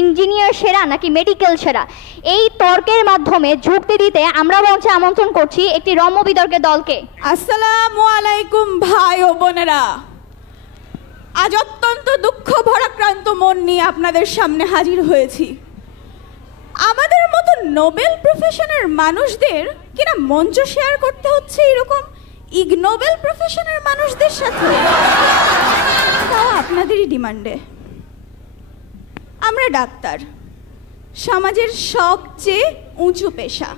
Engineer সেরা নাকি medical সেরা, এই তর্কের মাধ্যমে যুক্তি দিতে আমরা মঞ্চে আমন্ত্রণ করছি একটি রম্য বিতর্কের দলকে। আসসালামু আলাইকুম ভাই ও বোনেরা, আজ অত্যন্ত দুঃখ ভরাক্রান্ত মন নিয়ে আপনাদের সামনে হাজির হয়েছি। আমাদের মতো নোবেল প্রফেশনের মানুষদের কিনা মঞ্চ শেয়ার করতে হচ্ছে এরকম ইগনোবেল প্রফেশনের মানুষদের সাথে, তাও আপনাদেরই ডিমান্ডে। আমরা ডাক্তার, সমাজের সবচেয়ে উঁচু পেশা।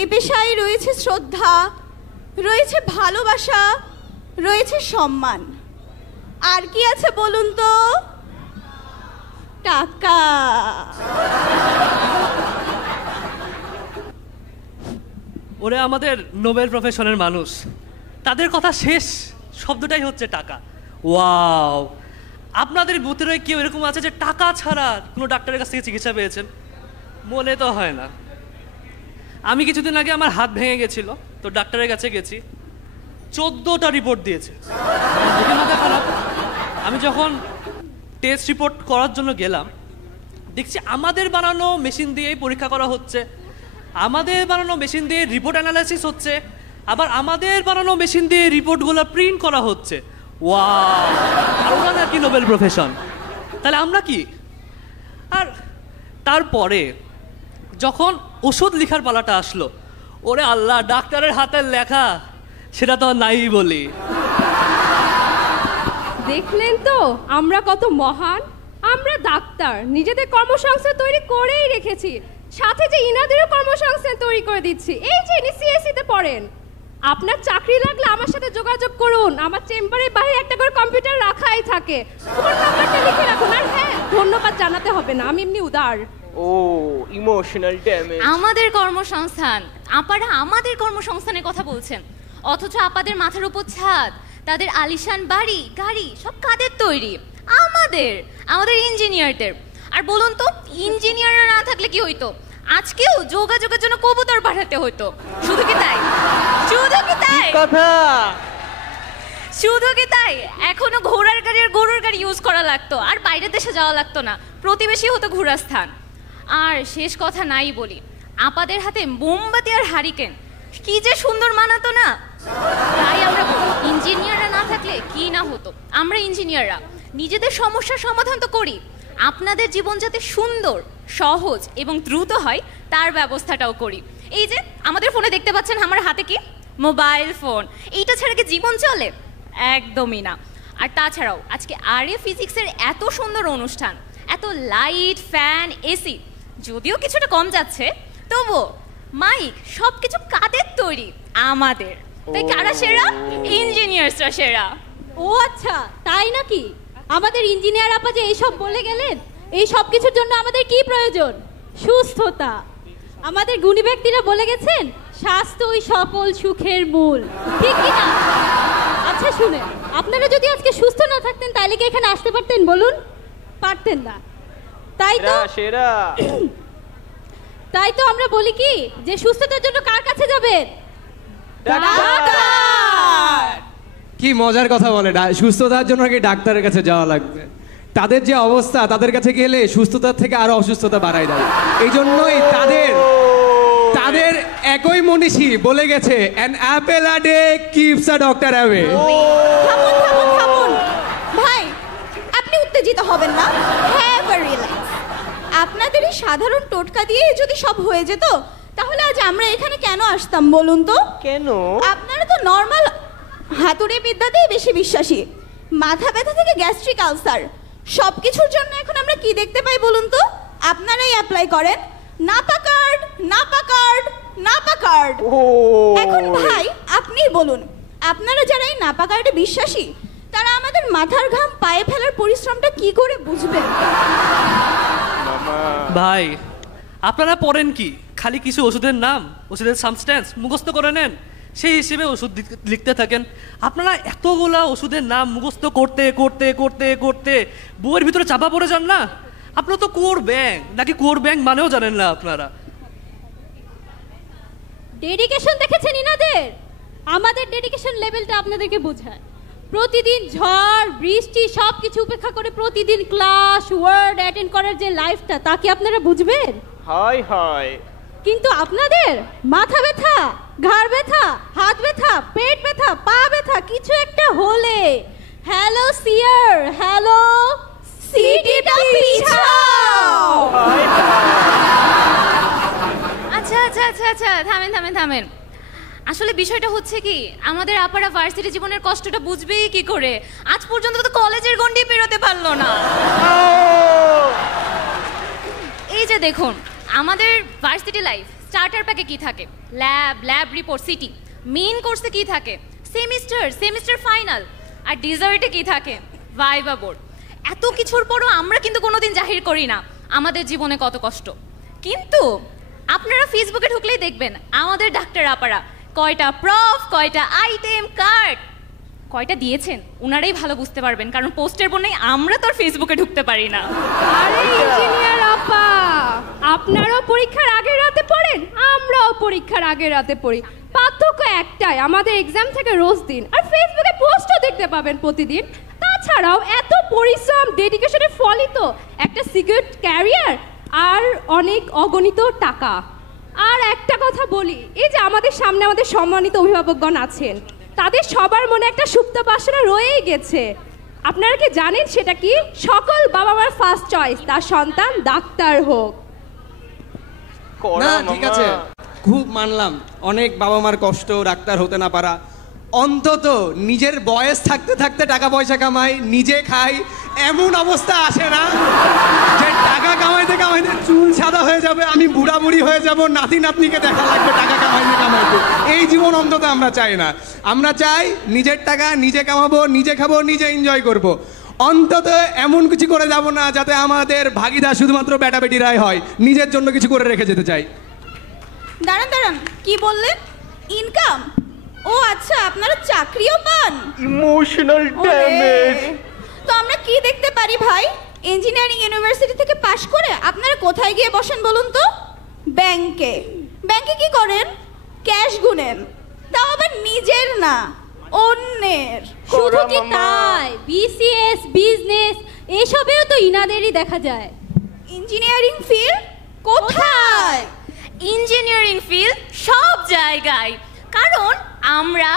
এ পেশায় রয়েছে শ্রদ্ধা, রয়েছে ভালোবাসা, রয়েছে সম্মান, আর কি আছে বলুন তো? টাকা। ওরে আমাদের নোবেল প্রফেশনের মানুষ, তাদের কথা শেষ শব্দটাই হচ্ছে টাকা। ওয়াও, আপনাদের ভিতরে কেউ এরকম আছে যে টাকা ছাড়া কোনো ডাক্তারের কাছ থেকে চিকিৎসা পেয়েছেন? মনে তো হয় না। আমি কিছুদিন আগে আমার হাত ভেঙে গেছিল, তো ডাক্তারের কাছে গেছি, 14টা রিপোর্ট দিয়েছে। দেখে মাথা খারাপ। আমি যখন টেস্ট রিপোর্ট করার জন্য গেলাম, দেখছি আমাদের বানানো মেশিন দিয়েই পরীক্ষা করা হচ্ছে, আমাদের বানানো মেশিন দিয়ে রিপোর্ট অ্যানালাইসিস হচ্ছে, আবার আমাদের বানানো মেশিন দিয়ে রিপোর্টগুলো প্রিন্ট করা হচ্ছে। ওয়াও, আর ওরা নাকি নোবেল প্রফেশন, তাহলে আমরা কি? আর তারপরে যখন ওষুধ লেখার পালাটা আসলো, ওরে আল্লাহ, ডাক্তারের হাতের লেখা সেটা তো নাই বলি। দেখলেন তো আমরা কত মহান। আমরা ডাক্তার, নিজেদের কর্মসংস্থান তৈরি করেই রেখেছি, সাথে যে ইনাদেরও কর্মসংস্থান তৈরি করে দিচ্ছি। এই যে সিএসসি তে পড়েন, আপনার চাকরি লাগলে আমার সাথে যোগাযোগ করুন। আমার চেম্বারের বাইরে একটা করে কম্পিউটার রাখাই থাকে, ফোন নাম্বারটা লিখে রাখুন। আর হ্যাঁ, ধন্যবাদ জানাতে হবে না, আমি এমনি উদার। ও ইমোশনাল ড্যামেজ। আমাদের কর্মসংস্থান, আপারা আমাদের কর্মসংস্থানের কথা বলছেন, অথচ আপাদের মাথার উপর ছাদ, তাদের আলিশান বাড়ি গাড়ি সব কাদের তৈরি? আমাদের ইঞ্জিনিয়ারদের। আর বলুন তো, ইঞ্জিনিয়াররা না থাকলে কি হইতো? আজকেও যোগাযোগের জন্য কবুতর পাঠাতে হতো। শুধু কি তাই? শুধু কি তাই? এখনো ঘোড়ার গাড়ি আর গরুর গাড়ি ইউজ করা লাগতো, আর বাইরের দেশে যাওয়া লাগতো না, প্রতিবেশী হতো ঘোড়া স্থান। আর শেষ কথা নাই বলি, আপাদের হাতে মোমবাতি আর হারিকেন কি যে সুন্দর মানাতো না। তাই আমরা বলি, ইঞ্জিনিয়াররা না থাকলে কি না হতো। আমরা ইঞ্জিনিয়াররা নিজেদের সমস্যার সমাধান তো করি, আপনাদের জীবন যাতে সুন্দর, সহজ এবং দ্রুত হয় তার ব্যবস্থাটাও করি। এই যে আমাদের ফোনে দেখতে পাচ্ছেন, আমার হাতে কি মোবাইল ফোন, এইটা ছাড়া কি জীবন চলে? একদমই না। আর তাছাড়াও আজকে আরএ ফিজিক্সের এত সুন্দর অনুষ্ঠান, এত লাইট, ফ্যান, এসি, যদিও কিছুটা কম যাচ্ছে, তবুও মাইক সবকিছু কাদের তৈরি? আমাদের। তাই কারা সেরা? ইঞ্জিনিয়ার্সরা সেরা। ও আচ্ছা, তাই নাকি? আমাদের ইঞ্জিনিয়ার আপা যে এইসব বলে গেলেন, এই সব কিছুর জন্য আমাদের কি প্রয়োজন? সুস্থতা। আমাদের গুণী ব্যক্তিরা বলে গেছেন, স্বাস্থ্যই সকল সুখের মূল, ঠিক কি না? আচ্ছা শুনেন, আপনারা যদি আজকে সুস্থ না থাকতেন তাহলে কি এখানে আসতে পারতেন বলুন? পারতেন না। তাই তো আমরা বলি কি, যে সুস্থতার জন্য কার কাছে যাবেন? কি মজার কথা বলে, সুস্থতার জন্য নাকি ডাক্তারের কাছে যাওয়া লাগবে। তাদের যে অবস্থা, তাদের কাছে গেলে সুস্থতার থেকে আরো অসুস্থতা বাড়ায় যায়। এই জন্যই তাদের একই মনীষী বলে গেছে, an apple a day keeps a doctor away। থামুন ভাই, আপনি উত্তেজিত হবেন না। Have a relax. আপনাদের এই সাধারণ টোটকা দিয়ে যদি সব হয়ে যেত, তাহলে আজ আমরা এখানে কেন আসতাম বলুন তো? কেন? আপনারা তো নর্মাল হাতুড়ি বিদ্যাতেই বেশি বিশ্বাসী। মাথা ব্যথা থেকে গ্যাস্ট্রিক আলসার, সবকিছুর জন্য এখন আমরা কি দেখতে পাই বলুন তো? আপনারাই অ্যাপ্লাই করেন Napa card, Napa card, Napa card. এখন ভাই আপনিই বলুন, আপনারা যারা এই নাপা কার্ডে বিশ্বাসী, তারা আমাদের মাথার ঘাম পায়ে ফেলার পরিশ্রমটা কি করে বুঝবেন? ভাই, আপনারা পড়েন কি? খালি কিছু ওষুধের নাম, ওষুধের সাবস্ট্যান্স মুখস্থ করে নেন, সেই হিসেবে ওষুধ লিখতে থাকেন। আপনারা এতগুলা ওষুধের নাম মুখস্থ করতে করতে করতে করতে বইয়ের ভিতরে চাপা পড়ে যান না? আপনারা তো কোর ব্যাংক নাকি কোর ব্যাংক মানেও জানেন না আপনারা। ডেডিকেশন দেখেছেন ইনাদের? আমাদের ডেডিকেশন লেভেলটা আপনাদেরকে বোঝায়। প্রতিদিন ঝড় বৃষ্টি সব কিছু উপেক্ষা করে প্রতিদিন ক্লাস ওয়ার্ড অ্যাটেন্ড করার যে লাইফটা তা কি আপনারা বুঝবেন? High high. কিন্তু আপনাদের মাথা ব্যথা, ঘাড় ব্যথা, হাত ব্যথা, পেট ব্যথা, পা ব্যথা কিছু একটা হলে হ্যালো সিয়ার, হ্যালো সিটিটা পিছাও। আচ্ছা আচ্ছা আচ্ছা আচ্ছা, থামেন থামেন থামেন। আসলে বিষয়টা হচ্ছে কি, আমাদের আপারা ভার্সিটি জীবনের কষ্টটা বুঝবেই কি করে? আজ পর্যন্ত তো কলেজের গণ্ডি পেরোতে পারলো না। এই যে দেখুন, আমাদের ভার্সিটি লাইফ স্টার্টার প্যাকে কি থাকে? Lab report, city. মেইন কোর্সে কি থাকে? Semester final. আর ডিজার্টে কি থাকে? Viva board. এত কিছুর পরও আমরা কিন্তু কোনোদিন জাহির করি না আমাদের জীবনে কত কষ্ট। কিন্তু আপনারা ফেসবুকে ঢুকলেই দেখবেন আমাদের ডাক্তার আপারা কয়টা প্রফ, কয়টা আইটেম কার্ড, কয়টা দিয়েছেন উনারাই ভালো বুঝতে পারবেন, কারণ পোস্টের বনেই আমরা তো আর ফেসবুকে ঢুকতে পারি না। আরে ইঞ্জিনিয়ার আপা, আপনারাও পরীক্ষার আগের রাতে পড়েন, আমরাও পরীক্ষার আগের রাতে পড়ি। পার্থক্য একটাই, আমাদের এক্সাম থেকে রোজ দিন, আর ফেসবুকে পোস্টও দেখতে পাবেন প্রতিদিন। তাছাড়াও এত পরিশ্রম ডেডিকেশনের ফলই তো একটা সিকিউর ক্যারিয়ার আর অনেক অগণিত টাকা। আর একটা কথা বলি, এই যে আমাদের সামনে আমাদের সম্মানিত অভিভাবকগণ আছেন, তাদের সবার মনে একটা সুপ্ত বাসনা রয়েই গেছে। আপনারা কি জানেন সেটা কি? সকল বাবা মার ফার্স্ট চয়েস তার সন্তান ডাক্তার হোক। না ঠিক আছে, খুব মানলাম অনেক বাবা মার কষ্ট ডাক্তার হতে না পারা। অন্তত নিজের বয়স থাকতে থাকতে টাকা পয়সা কামাই, নিজে খাই, এমন অবস্থা আসে না যে টাকা কামাইতে কামাইতে চুল সাদা হয়ে যাবে, আমি বুড়া বুড়ি হয়ে যাব, নাতি নাতনিকে দেখা লাগবে টাকা কামাইতে কামাইতে। এই জীবন অন্তত আমরা চাই না। আমরা চাই নিজের টাকা নিজে কামাবো, নিজে খাবো, নিজে এনজয় করব। অন্তত এমন কিছু করে যাব না যাতে আমাদের ভাগিদার শুধুমাত্র বেটা বেটিরাই হয়। নিজের জন্য কিছু করে রেখে যেতে চাই। দাঁড়ান দাঁড়ান, কি বললেন? ইনকাম? ও আচ্ছা, আপনারা চাকরিও পান? Emotional damage. তো আমরা কি দেখতে পারি ভাই? ইঞ্জিনিয়ারিং ইউনিভার্সিটি থেকে পাশ করে আপনারা কোথায় গিয়ে বসেন বলুন তো? ব্যাংকে। ব্যাংকে কি করেন? ক্যাশ গুনেন, তাও আবার নিজের না, অন্যের। শুধু কি তাই, বিসিএস, বিজনেস এসবেও তো ইনাদেরই দেখা যায়। ইঞ্জিনিয়ারিং ফিল্ড কোথায়? ইঞ্জিনিয়ারিং ফিল্ড সব জায়গায়, কারণ আমরা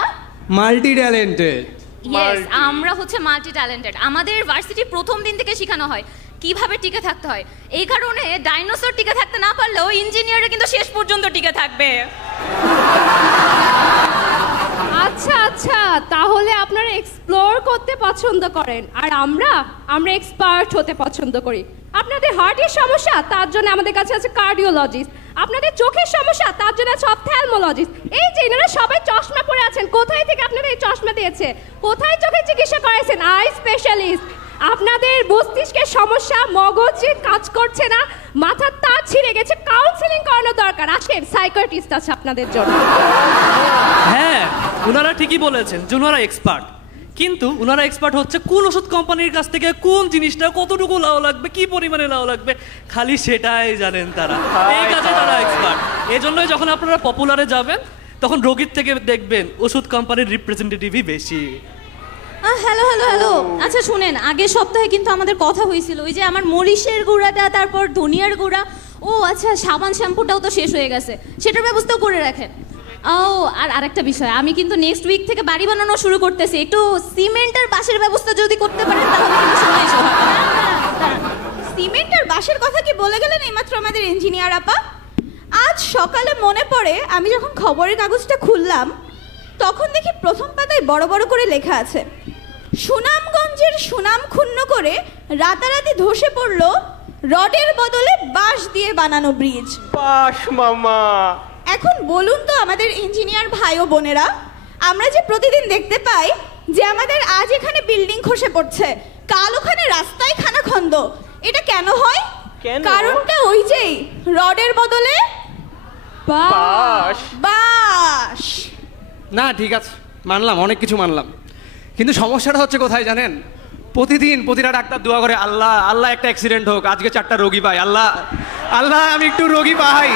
মাল্টি ট্যালেন্টেড। আমরা হচ্ছে মাল্টি ট্যালেন্টেড। আমাদের ভার্সিটি প্রথম দিন থেকে শেখানো হয় কিভাবে টিকে থাকতে হয়। এই কারণে ডাইনোসর টিকে থাকতে না পারলেও ইঞ্জিনিয়ারে কিন্তু শেষ পর্যন্ত টিকে থাকবে। আচ্ছা আচ্ছা, তাহলে আপনারা এক্সপ্লোর করতে পছন্দ করেন, আর আমরা এক্সপার্ট হতে পছন্দ করি। আপনাদের হার্টের সমস্যা, তার জন্য আমাদের কাছে আছে কার্ডিওলজিস্ট। আপনাদের চোখের সমস্যা, তার জন্য আছে অপথ্যালমোলজিস্ট। এই যে এনারা সবাই চশমা পরে আছেন, কোথায় থেকে আপনাদের এই চশমা দিয়েছে? কোথায় চোখের চিকিৎসা করাইছেন? Eye specialist. আপনাদের মস্তিষ্কের সমস্যা, মগজে কাজ করছে না, মাথার তার ছিঁড়ে গেছে, কাউন্সিলিং করানো দরকার, আসেন সাইকিয়াট্রিস্ট আছে আপনাদের জন্য। হ্যাঁ, ওনারা ঠিকই বলেছেন যে ওনারা এক্সপার্ট, কিন্তু ওনারা এক্সপার্ট হচ্ছে কোন ওষুধ কোম্পানির কাছ থেকে কোন জিনিসটা কতটুকু লাও লাগবে, কি পরিমাণে লাও লাগবে, খালি সেটাই জানেন তারা। এই কাজে তারা এক্সপার্ট। এই জন্যই যখন আপনারা পপুলারে যাবেন তখন রোগীর থেকে দেখবেন ওষুধ কোম্পানির রিপ্রেজেন্টেটিভই বেশি। হ্যালো হ্যালো হ্যালো, আচ্ছা শুনেন, আগের সপ্তাহে কিন্তু আমাদের কথা হয়েছিল ওই যে আমার মরিচের গুঁড়াটা, তারপর ধনিয়ার গুঁড়া, ও আচ্ছা সাবান শ্যাম্পুটাও তো শেষ হয়ে গেছে, সেটার ব্যবস্থাও করে রাখেন। ও আর আরেকটা বিষয়, আমি কিন্তু নেক্সট উইক থেকে বাড়ি বানানো শুরু করতেছি, একটু সিমেন্ট আর বাঁশের ব্যবস্থা যদি করতে পারেন তাহলে কিন্তু সময় হবে। সিমেন্ট আর বাঁশের কথা কি বলে গেলেন এইমাত্র আমাদের ইঞ্জিনিয়ার আপা? আজ সকালে মনে পড়ে আমি যখন খবরের কাগজটা খুললাম তখন দেখি প্রথম পাতায় বড় বড় করে লেখা আছে, সুনামগঞ্জের সুনাম ক্ষুণ্ণ করে রাতারাতি ধসে পড়ল রডের বদলে বাঁশ দিয়ে বানানো ব্রিজ। বাস মামা। এখন বলুন তো আমাদের ইঞ্জিনিয়ার ভাই ও বোনেরা, আমরা যে প্রতিদিন দেখতে পাই যে আমাদের আজ এখানে বিল্ডিং খসে পড়ছে, কাল ওখানে রাস্তায় খানাখন্দ, এটা কেন হয়? কেন? কারণটা ওই যেই রডের বদলে বাস। বাঁশ। না ঠিক আছে, মানলাম, অনেক কিছু মানলাম, কিন্তু সমস্যাটা হচ্ছে কোথায় জানেন? প্রতিটা ডাক্তার দোয়া করে, আল্লাহ আল্লাহ একটা অ্যাক্সিডেন্ট হোক, আজকে 4টা রোগী পাই, আল্লাহ আল্লাহ আমি একটু রোগী পাই,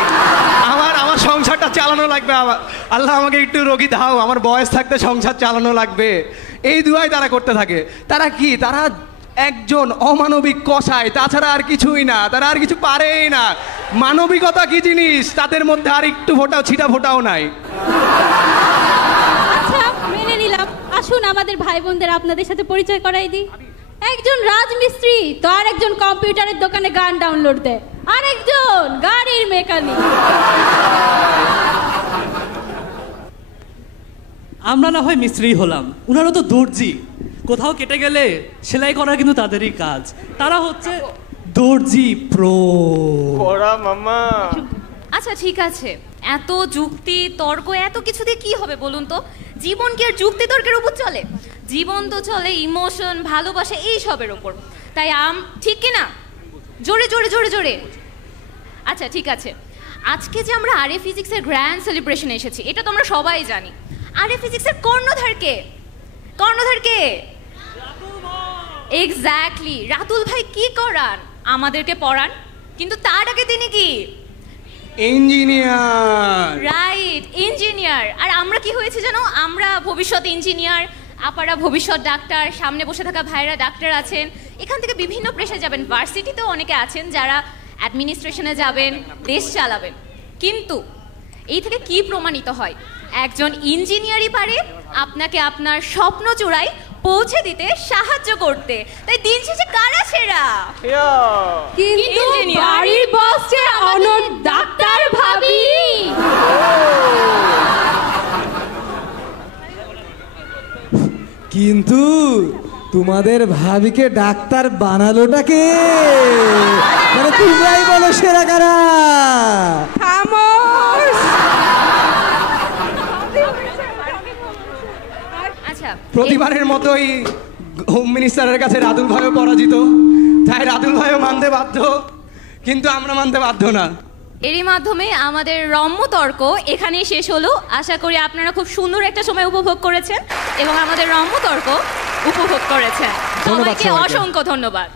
আমার সংসারটা চালানো লাগবে, আল্লাহ আমাকে একটু রোগী দাও, আমার বয়স থাকতে সংসার চালানো লাগবে। এই দুয়াই তারা করতে থাকে। তারা কি? তারা একজন অমানবিক কসাই, তাছাড়া আর কিছুই না, তারা আর কিছু পারেই না। মানবিকতা কি জিনিস তাদের মধ্যে আর একটু ছিটা ফোটাও নাই। আচ্ছা মেনে নিলাম, আসুন আমাদের ভাই বোনদের আপনাদের সাথে পরিচয় করাই দিই। একজন রাজমিস্ত্রি তো আর একজন কম্পিউটারের দোকানে গান ডাউনলোড দেয়, আর একজন গাড়ির মেকানিক। আমরা না হয় মিস্ত্রি হলাম, ওনারা তো দর্জি। কোথাও কেটে গেলে সেলাই করা কিন্তু তাদেরই কাজ। তারা হচ্ছে দর্জি প্রো। করা মামা। আচ্ছা ঠিক আছে, এত যুক্তি তর্ক এত কিছু দিয়ে কি হবে বলুন তো? জীবন কি আর যুক্তি তর্কের উপর চলে? জীবন তো চলে ইমোশন, ভালোবাসা, এই সবের উপর। তাই ঠিক কি না? জোরে জোরে জোরে জোরে। আচ্ছা ঠিক আছে, আজকে যে আমরা আরএ ফিজিক্সের গ্র্যান্ড সেলিব্রেশনে এসেছি এটা তো আমরা সবাই জানি। আরএ ফিজিক্সের কর্ণধার কে? কর্ণধার কে? এক্স্যাক্টলি, রাতুল ভাই কি করান? আমাদেরকে পড়ান, কিন্তু তার আগে তিনি কি? ইঞ্জিনিয়ার। Right, engineer. আর আমরা কি হয়েছে জানো? আমরা ভবিষ্যৎ ইঞ্জিনিয়ার, আপারা ভবিষ্যৎ ডাক্তার, সামনে বসে থাকা ভাইরা ডাক্তার আছেন। এখান থেকে বিভিন্ন পেশায় যাবেন, ভার্সিটিতেও অনেকে আছেন যারা অ্যাডমিনিস্ট্রেশনে যাবেন, দেশ চালাবেন। কিন্তু এই থেকে কি প্রমাণিত হয়? একজন ইঞ্জিনিয়ারই পারে আপনাকে আপনার স্বপ্ন চূড়ায় পৌঁছে দিতে সাহায্য করতে। তাই দিন শেষে কারা সেরা? কিন্তু Engineer। বাড়ির বস যে অনন ডাক্তার ভাবি। কিন্তু তোমাদের ভাবিকে ডাক্তার বানালোটা কে? মানে তোমরাই বলো সেরা কারা? আচ্ছা, প্রতিবারের মতোই হোম মিনিস্টারের কাছে রাতুল ভাইও পরাজিত, তাই রাতুল ভাইও মানতে বাধ্য, কিন্তু আমরা মানতে বাধ্য না। এরই মাধ্যমে আমাদের রম্য তর্ক এখানেই শেষ হলো। আশা করি আপনারা খুব সুন্দর একটা সময় উপভোগ করেছেন এবং আমাদের রম্য তর্ক উপভোগ করেছেন। ধন্যবাদ সবাইকে সবাইকে। অসংখ্য ধন্যবাদ।